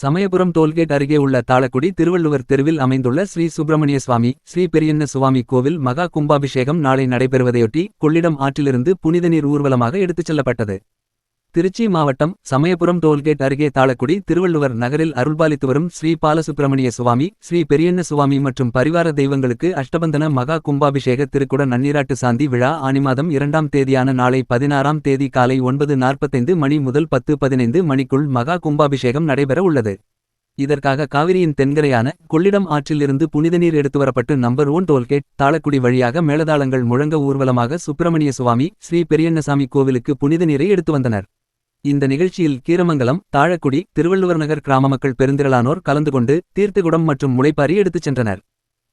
Samayapuram tollgate அருகே உள்ள தாளக்குடி திருவள்ளுவர் தெருவில் அமைந்துள்ள ஸ்ரீ சுப்பிரமணிய சுவாமி ஸ்ரீ பெரியண்ண சுவாமி கோவில் மகா கும்பாபிஷேகம் நாளை நடைபெறுவதையொட்டி கொள்ளிடம் ஆற்றிலிருந்து புனித நீர் ஊர்வலமாக எடுத்துச் செல்லப்பட்டது. திருச்சி மாவட்டம் சமயபுரம் டோல்கேட் அருகே தாளக்குடி திருவள்ளுவர் நகரில் அருள்பாலித்து வரும் ஸ்ரீ பாலசுப்பிரமணிய சுவாமி ஸ்ரீ பெரியண்ண சுவாமி மற்றும் பரிவார தெய்வங்களுக்கு அஷ்டபந்தன மகா கும்பாபிஷேக திருக்குட நன்னீராட்டு சாந்தி விழா ஆனி மாதம் 2ஆம் தேதியான நாளை 16ஆம் தேதி காலை 9:45 மணி முதல் 10:15 மணிக்குள் மகா கும்பாபிஷேகம் நடைபெற உள்ளது. இதற்காக காவிரியின் தென்கரையான கொள்ளிடம் ஆற்றிலிருந்து புனித நீர் எடுத்துவரப்பட்டு நம்பர் 1 டோல்கேட் தாளக்குடி வழியாக மேளதாளங்கள் முழங்க ஊர்வலமாக சுப்பிரமணிய சுவாமி ஸ்ரீ பெரியண்ணசாமி கோவிலுக்கு புனித நீரை எடுத்து வந்தனர். இந்த நிகழ்ச்சியில் கீரமங்கலம் தாழக்குடி திருவள்ளுவர் நகர் கிராம மக்கள் பெருந்திரளானோர் கலந்து கொண்டு தீர்த்தகுடம் மற்றும் முளைப்பாரி எடுத்துச் சென்றனர்.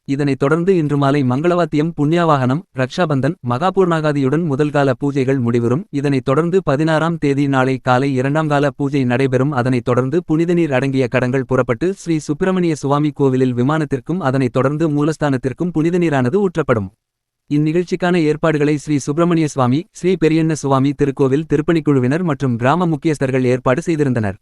இதனைத் தொடர்ந்து இன்று மாலை மங்களவாத்தியம் புண்ணியாவாகனம் ரக்ஷாபந்தன் மகாபூர்ணாகாதியுடன் முதல்கால பூஜைகள் முடிவுறும். இதனைத் தொடர்ந்து 16ஆம் தேதி நாளை காலை 2ஆம் கால பூஜை நடைபெறும். அதனைத் தொடர்ந்து புனித நீர் அடங்கிய கடங்கள் புறப்பட்டு ஸ்ரீ சுப்பிரமணிய சுவாமி கோவிலில் விமானத்திற்கும் அதனைத் தொடர்ந்து மூலஸ்தானத்திற்கும் புனித நீரானது ஊற்றப்படும். இந்நிகழ்ச்சிக்கான ஏற்பாடுகளை ஸ்ரீ சுப்பிரமணிய சுவாமி ஸ்ரீ பெரியண்ண சுவாமி திருக்கோவில் திருப்பணிக்குழுவினர் மற்றும் கிராம முக்கியஸ்தர்கள் ஏற்பாடு செய்திருந்தனர்.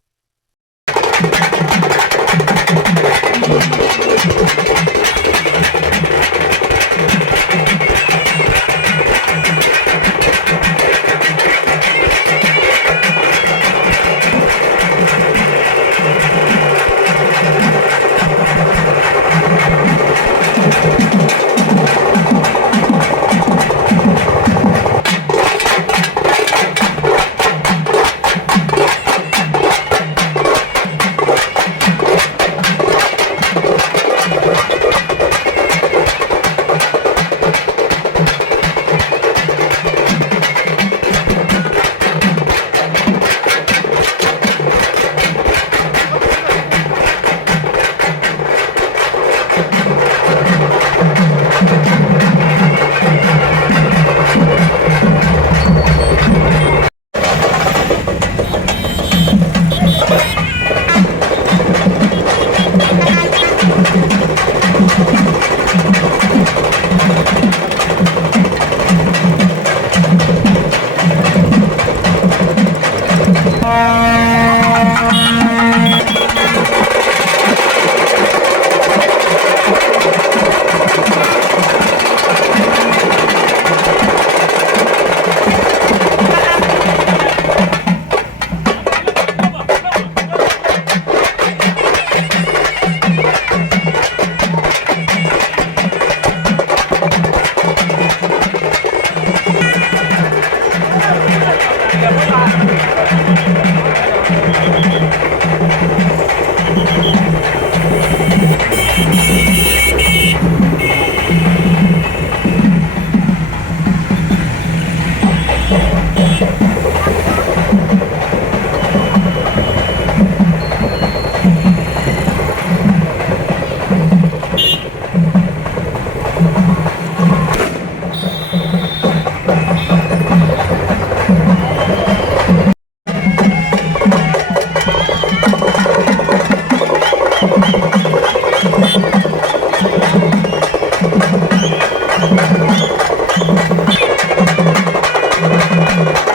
Thank you.